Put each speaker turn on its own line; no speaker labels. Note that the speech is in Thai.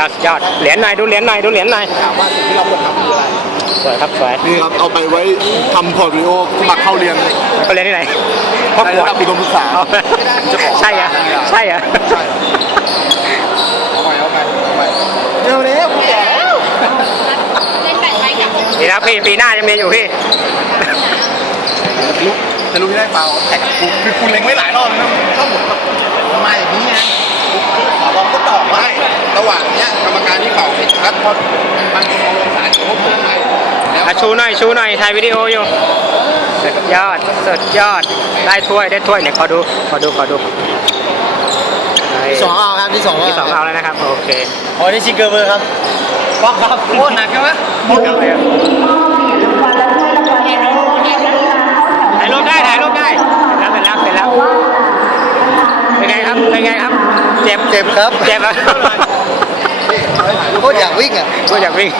ยอดยอดเหรียญหน่อยดูเหรียญหน่อยดูเหรียญหน่อย
ถามว่าสิ่งที่เราควรทำคืออะไร
สวยครับสวย
นี่ครับเอาไปไว้ทำพอร์ตวิดีโอสมัครเข้าเรียน
ก็เรียนที่ไหนพ่อ
ใน
ขว
ระ
ด
ดับอุดมศึกษา
เอาใช่เหรอใช่เหรอ
ใช่เอาไปเอาไปเอาไปเร็วเร็วกูแก่แล้ว
เล่นแบดไว้กับ
นี่นะพี่ปีหน้าจะมีอยู่พี่
ลุกจะรู้ที่ได้เปล่าแต่กูคือกูเล็งไว้หลายรอบแล้ว รรมการที่เป่าผิดครับเพราะบางคนเอาลงสายเขาเพื่อไทยแล้ว
อะชูหน่อยชูหน่อยถ่ายวิดีโออยู่สุดยอดสุดยอดได้ถ้วยได้ถ้วยเนี่ยขอดูขอดูขอดู
ที่สองเอาครับที่สอง
ที่สองเอาแล้วนะครับโอเค
อ๋อนี่ชิงเกอร์เบอร์ครับป๊อกครับโคตรหนักใช่ไหม
ถ่ายรูปได้ถ่ายรูปได้เสร็จแล้วเสร็จแล้วเสร็จแล้วเป็นไงครับเป็นไงครับ เจ็บ
เจ็บครับ
เจ็บอะ
có giảng viên à? Có giảng viên